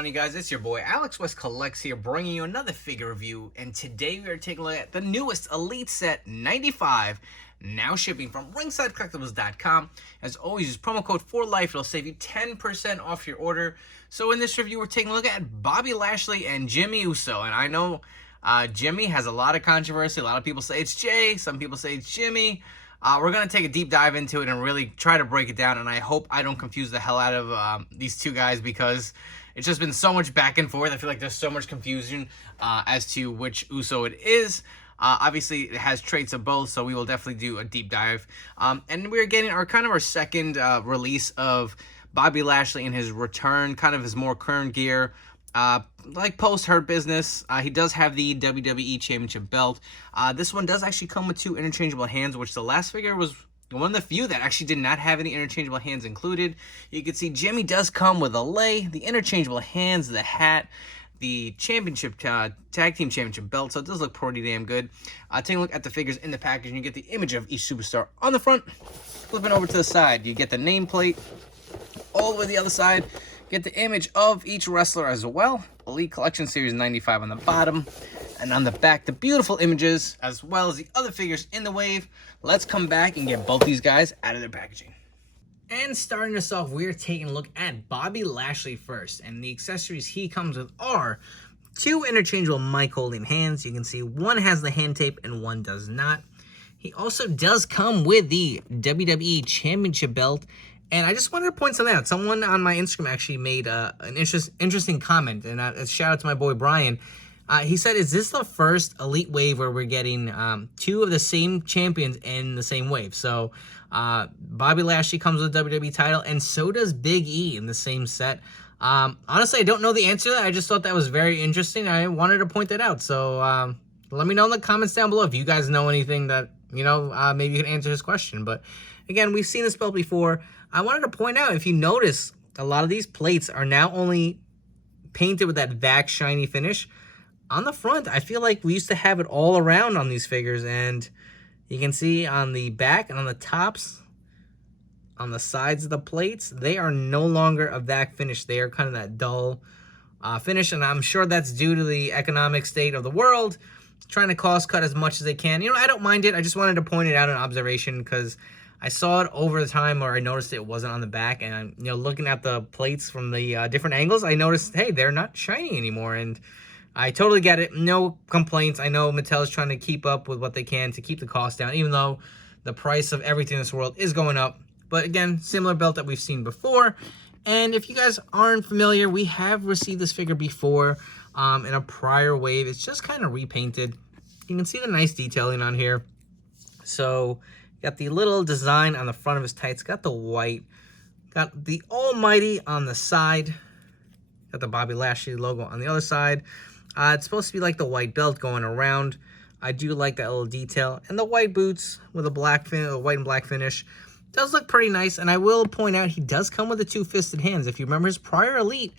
on, you guys? It's your boy Alex West Collects here, bringing you another figure review. And today we are taking a look at the newest Elite Set 95, now shipping from ringsidecollectibles.com. As always, use promo code FORLIFE. It'll save you 10% off your order. So in this review, we're taking a look at Bobby Lashley and Jimmy Uso. And I know Jimmy has a lot of controversy. A lot of people say it's Jay. Some people say it's Jimmy. We're going to take a deep dive into it and really try to break it down, and I hope I don't confuse the hell out of these two guys, because it's just been so much back and forth. I feel like there's so much confusion as to which Uso it is. Obviously, it has traits of both, so we will definitely do a deep dive. And we're getting our second release of Bobby Lashley in his return, kind of his more current gear. Like post-Hurt Business, he does have the WWE Championship belt. This one does actually come with 2 interchangeable hands, which the last figure was one of the few that actually did not have any interchangeable hands included. You can see Jimmy does come with a lei, the interchangeable hands, the hat, the championship tag team championship belt, so it does look pretty damn good. Take a look at the figures in the package, and you get the image of each superstar on the front. Flipping over to the side, you get the nameplate. All the way to the other side, get the image of each wrestler as well. Elite Collection Series 95 on the bottom. And on the back, the beautiful images, as well as the other figures in the wave. Let's come back and get both these guys out of their packaging. And starting us off, we're taking a look at Bobby Lashley first. And the accessories he comes with are 2 interchangeable mic holding hands. You can see one has the hand tape and one does not. He also does come with the WWE Championship belt. And I just wanted to point something out. Someone on my Instagram actually made an interesting comment, and a shout out to my boy Brian. He said, is this the first Elite wave where we're getting 2 of the same champions in the same wave? So Bobby Lashley comes with a WWE title, and so does Big E in the same set. Honestly, I don't know the answer to that. I just thought that was very interesting. I wanted to point that out. So let me know in the comments down below if you guys know anything that, maybe you can answer this question. But again, we've seen this belt before. I wanted to point out, if you notice, a lot of these plates are now only painted with that vac shiny finish. On the front, I feel like we used to have it all around on these figures, and you can see on the back and on the tops, on the sides of the plates, they are no longer a vac finish. They are kind of that dull finish, and I'm sure that's due to the economic state of the world, trying to cost cut as much as they can. I don't mind it. I just wanted to point it out in observation, because I saw it over the time, or I noticed it wasn't on the back, and looking at the plates from the different angles, I noticed, hey, they're not shiny anymore, and I totally get it. No complaints. I know Mattel is trying to keep up with what they can to keep the cost down, even though the price of everything in this world is going up. But again, similar belt that we've seen before. And if you guys aren't familiar, we have received this figure before in a prior wave. It's just kind of repainted. You can see the nice detailing on here. So got the little design on the front of his tights. Got the white. Got the Almighty on the side. Got the Bobby Lashley logo on the other side. It's supposed to be like the white belt going around. I do like that little detail. And the white boots with a white and black finish. Does look pretty nice. And I will point out, he does come with the 2-fisted hands. If you remember his prior Elite,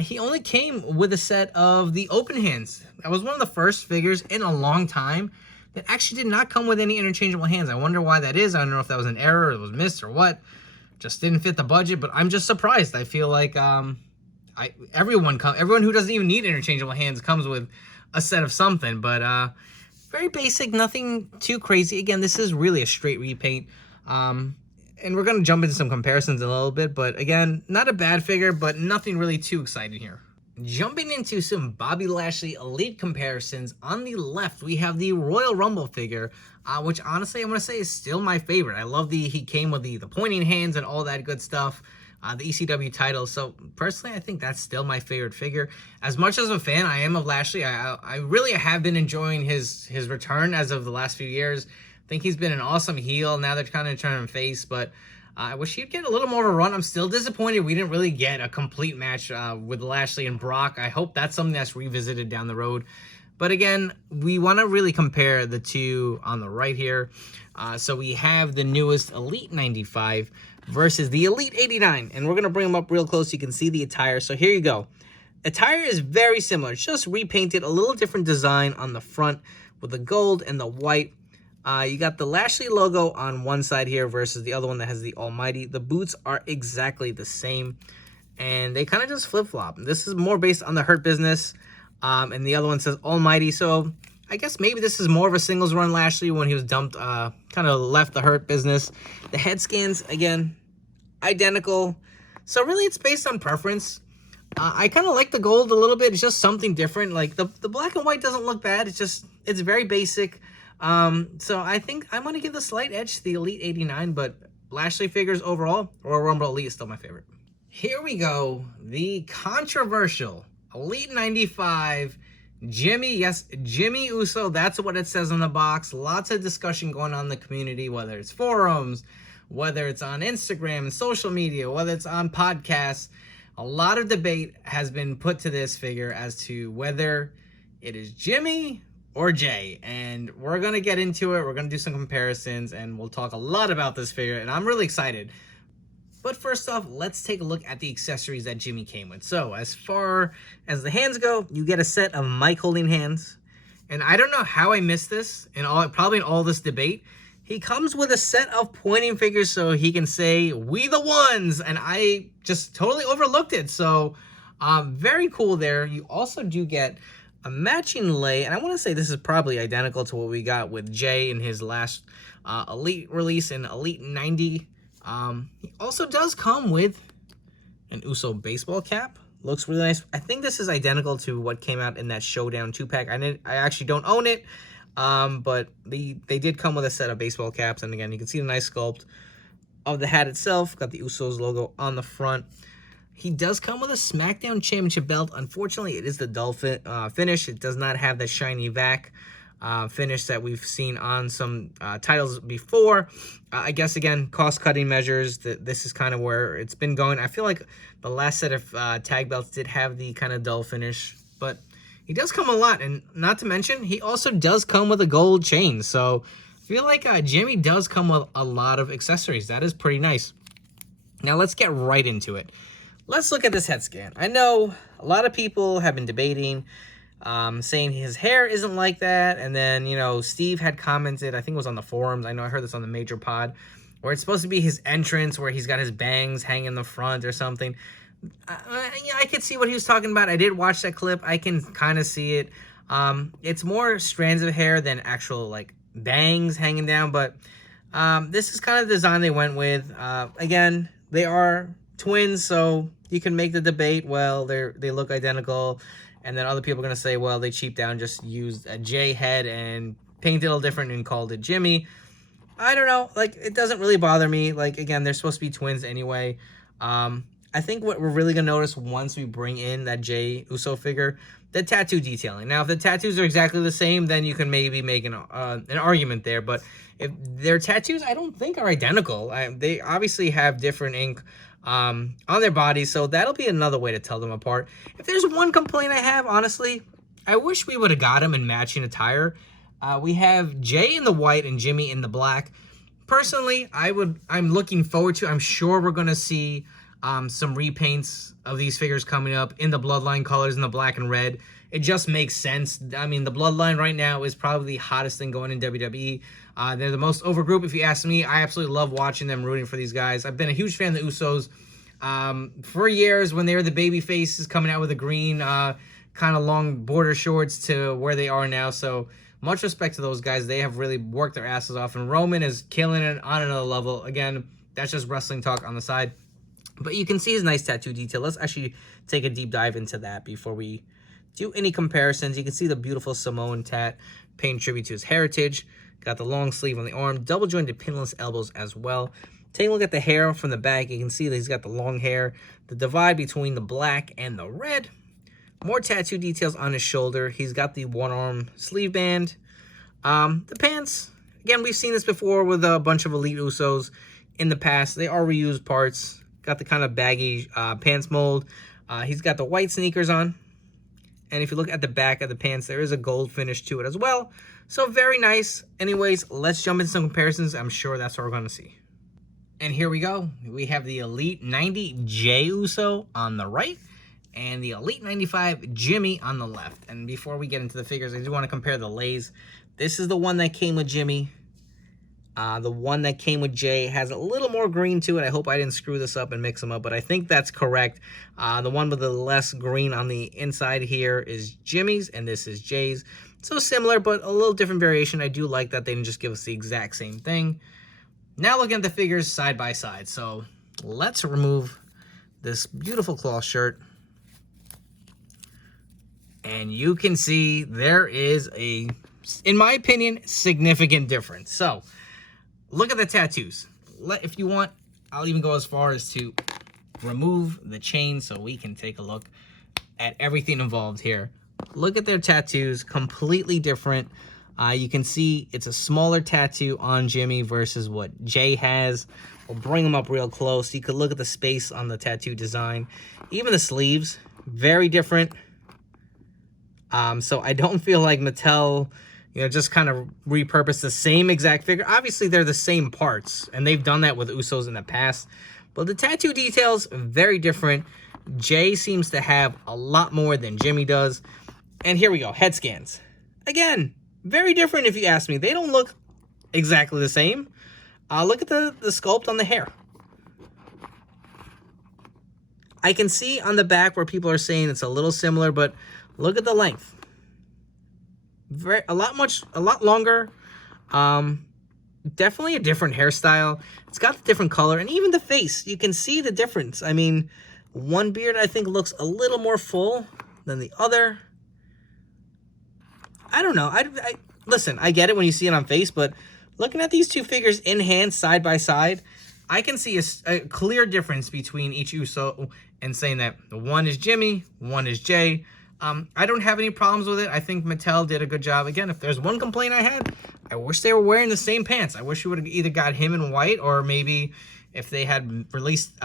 he only came with a set of the open hands. That was one of the first figures in a long time that actually did not come with any interchangeable hands. I wonder why that is. I don't know if that was an error or it was missed or what. Just didn't fit the budget, but I'm just surprised. I feel like everyone who doesn't even need interchangeable hands comes with a set of something. But very basic, nothing too crazy. Again, this is really a straight repaint. And we're going to jump into some comparisons in a little bit. But again, not a bad figure, but nothing really too exciting here. Jumping into some Bobby Lashley Elite comparisons, on the left, we have the Royal Rumble figure, which honestly, I'm going to say is still my favorite. I love he came with the pointing hands and all that good stuff, the ECW title. So personally, I think that's still my favorite figure. As much as a fan I am of Lashley, I really have been enjoying his return as of the last few years. I think he's been an awesome heel. Now they're kind of turning him face, but I wish he'd get a little more of a run. I'm still disappointed we didn't really get a complete match with Lashley and Brock. I hope that's something that's revisited down the road. But again, we want to really compare the two on the right here. So we have the newest Elite 95 versus the Elite 89. And we're going to bring them up real close so you can see the attire. So here you go. Attire is very similar. It's just repainted, a little different design on the front with the gold and the white. You got the Lashley logo on one side here versus the other one that has the Almighty. The boots are exactly the same. and they kind of just flip-flop. This is more based on the Hurt Business, and the other one says Almighty. So I guess maybe this is more of a singles run Lashley when he was dumped, kind of left the Hurt Business. The head scans, again, identical. So really it's based on preference. I kind of like the gold a little bit. It's just something different. Like the black and white doesn't look bad. It's very basic. So I think I'm going to give the slight edge to the Elite 89, but Lashley figures overall, Royal Rumble Elite is still my favorite. Here we go. The controversial Elite 95 Jimmy, yes, Jimmy Uso. That's what it says on the box. Lots of discussion going on in the community, whether it's forums, whether it's on Instagram and social media, whether it's on podcasts. A lot of debate has been put to this figure as to whether it is Jimmy or Jay, and we're going to get into it. We're going to do some comparisons, and we'll talk a lot about this figure, and I'm really excited. But first off, let's take a look at the accessories that Jimmy came with. So as far as the hands go, you get a set of mic holding hands, and I don't know how I missed this, probably in all this debate. He comes with a set of pointing figures so he can say, "We the ones," and I just totally overlooked it. So very cool there. You also do get a matching lei, and I want to say this is probably identical to what we got with Jay in his last Elite release in Elite 90. He also does come with an Uso baseball cap. Looks really nice. I think this is identical to what came out in that Showdown 2-pack. I actually don't own it. But they did come with a set of baseball caps, and again, you can see the nice sculpt of the hat itself. Got the Usos logo on the front. He does come with a SmackDown Championship belt. Unfortunately, it is the dull finish. It does not have the shiny vac finish that we've seen on some titles before. I guess, again, cost-cutting measures. This is kind of where it's been going. I feel like the last set of tag belts did have the kind of dull finish, but he does come a lot, and not to mention, he also does come with a gold chain. So I feel like Jimmy does come with a lot of accessories. That is pretty nice. Now let's get right into it. Let's look at this head scan. I know a lot of people have been debating, saying his hair isn't like that. And then, you know, Steve had commented, I think it was on the forums. I know I heard this on the major pod, where it's supposed to be his entrance, where he's got his bangs hanging in the front or something. I could see what he was talking about. I did watch that clip. I can kind of see it. It's more strands of hair than actual, like, bangs hanging down. But this is kind of the design they went with. Again, they are twins, so you can make the debate, well, they look identical. And then other people are going to say, well, they cheaped out and just used a J head and painted it a little different and called it Jimmy. I don't know. Like, it doesn't really bother me. Like, again, they're supposed to be twins anyway. I think what we're really going to notice once we bring in that Jay Uso figure, the tattoo detailing. Now, if the tattoos are exactly the same, then you can maybe make an argument there. But if their tattoos, I don't think are identical. They obviously have different ink on their bodies, so that'll be another way to tell them apart. If there's one complaint I have, honestly, I wish we would have got them in matching attire. We have Jay in the white and Jimmy in the black. Personally, I'm looking forward to, I'm sure we're going to see some repaints of these figures coming up in the Bloodline colors in the black and red. It just makes sense. I mean, the Bloodline right now is probably the hottest thing going in WWE. They're the most over group, if you ask me. I absolutely love watching them, rooting for these guys. I've been a huge fan of the Usos for years when they were the baby faces coming out with the green kind of long border shorts to where they are now. So much respect to those guys. They have really worked their asses off, and Roman is killing it on another level. Again, that's just wrestling talk on the side. But you can see his nice tattoo detail. Let's actually take a deep dive into that before we do any comparisons. You can see the beautiful Samoan tat, paying tribute to his heritage. Got the long sleeve on the arm, double jointed pinless elbows as well. Take a look at the hair from the back. You can see that he's got the long hair, the divide between the black and the red. More tattoo details on his shoulder. He's got the one-arm sleeve band. The pants, again, we've seen this before with a bunch of Elite Usos in the past. They are reused parts. Got the kind of baggy pants mold. He's got the white sneakers on. And if you look at the back of the pants, there is a gold finish to it as well. So very nice. Anyways, let's jump into some comparisons. I'm sure that's what we're going to see. And here we go. We have the Elite 90 Jey Uso on the right and the Elite 95 Jimmy on the left. And before we get into the figures, I do want to compare the leis. This is the one that came with Jimmy. The one that came with Jay has a little more green to it. I hope I didn't screw this up and mix them up, but I think that's correct. The one with the less green on the inside here is Jimmy's, and this is Jay's. So similar, but a little different variation. I do like that they didn't just give us the exact same thing. Now looking at the figures side by side. So let's remove this beautiful cloth shirt. And you can see there is a, in my opinion, significant difference. So look at the tattoos. If you want, I'll even go as far as to remove the chain so we can take a look at everything involved here. Look at their tattoos, completely different. You can see it's a smaller tattoo on Jimmy versus what Jay has. We'll bring them up real close. You could look at the space on the tattoo design. Even the sleeves, very different. So I don't feel like Mattel, just kind of repurposed the same exact figure. Obviously, they're the same parts, and they've done that with Usos in the past. But the tattoo details, very different. Jay seems to have a lot more than Jimmy does. And here we go, head scans. Again, very different if you ask me. They don't look exactly the same. Look at the sculpt on the hair. I can see on the back where people are saying it's a little similar, but look at the length. A lot longer. Definitely a different hairstyle. It's got a different color, and even the face, you can see the difference. I mean, one beard I think looks a little more full than the other. I don't know. Listen, I get it when you see it on face, but looking at these two figures in hand side by side, I can see a clear difference between each Uso and saying that one is Jimmy, one is Jay. I don't have any problems with it. I think Mattel did a good job. Again, if there's one complaint I had, I wish they were wearing the same pants. I wish we would have either got him in white, or maybe if they had released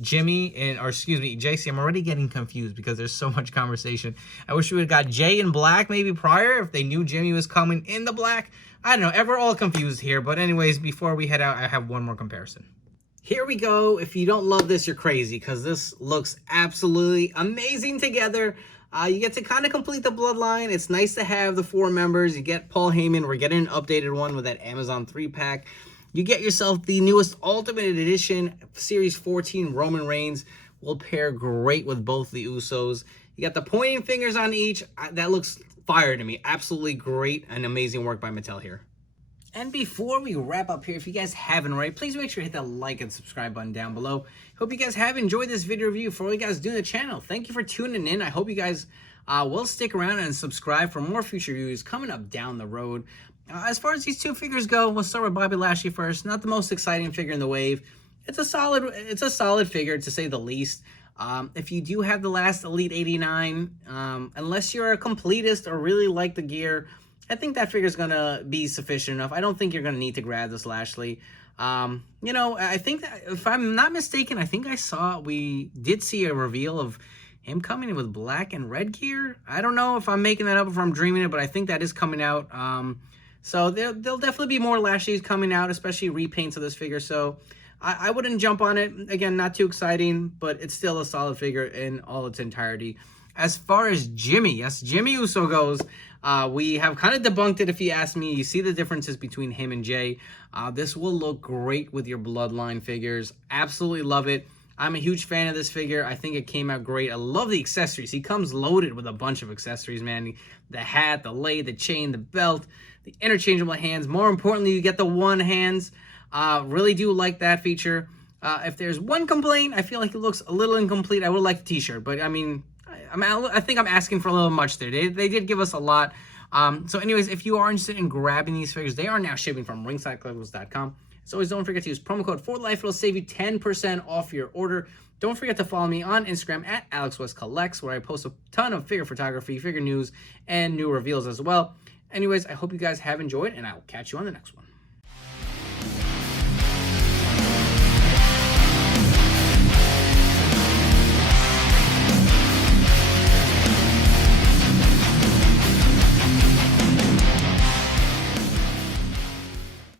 Jimmy or excuse me, JC. I'm already getting confused because there's so much conversation. I wish we would have got Jay in black maybe prior, if they knew Jimmy was coming in the black. I don't know. We're all confused here. But anyways, before we head out, I have one more comparison. Here we go. If you don't love this, you're crazy, because this looks absolutely amazing together. You get to kind of complete the Bloodline. It's nice to have the 4 members. You get Paul Heyman. We're getting an updated one with that Amazon 3-pack. You get yourself the newest Ultimate Edition Series 14 Roman Reigns. Will pair great with both the Usos. You got the pointing fingers on each. That looks fire to me. Absolutely great and amazing work by Mattel here. And before we wrap up here, if you guys haven't already, please make sure to hit that like and subscribe button down below. Hope you guys have enjoyed this video review. For all you guys doing the channel, thank you for tuning in. I hope you guys will stick around and subscribe for more future reviews coming up down the road. As far as these two figures go, we'll start with Bobby Lashley first. Not the most exciting figure in the wave. It's a solid figure, to say the least. If you do have the last Elite 89, unless you're a completist or really like the gear, I think that figure is going to be sufficient enough. I don't think you're going to need to grab this Lashley. I think that, if I'm not mistaken, I think we did see a reveal of him coming in with black and red gear. I don't know if I'm making that up or if I'm dreaming it, but I think that is coming out. So there'll definitely be more Lashleys coming out, especially repaints of this figure. So I wouldn't jump on it. Again, not too exciting, but it's still a solid figure in all its entirety. As far as Jimmy, yes, Jimmy Uso goes, we have kind of debunked it if you ask me. You see the differences between him and Jay. This will look great with your Bloodline figures. Absolutely love it. I'm a huge fan of this figure. I think it came out great. I love the accessories. He comes loaded with a bunch of accessories, man. The hat, the lei, the chain, the belt, the interchangeable hands. More importantly, you get the one hands. Really do like that feature. If there's one complaint, I feel like it looks a little incomplete. I would like the t-shirt, but I mean, I think I'm asking for a little much there. They did give us a lot. So anyways, if you are interested in grabbing these figures, they are now shipping from ringsidecollectibles.com. So always don't forget to use promo code FORLIFE. It'll save you 10% off your order. Don't forget to follow me on Instagram at AlexWestCollects, where I post a ton of figure photography, figure news, and new reveals as well. Anyways, I hope you guys have enjoyed, and I will catch you on the next one.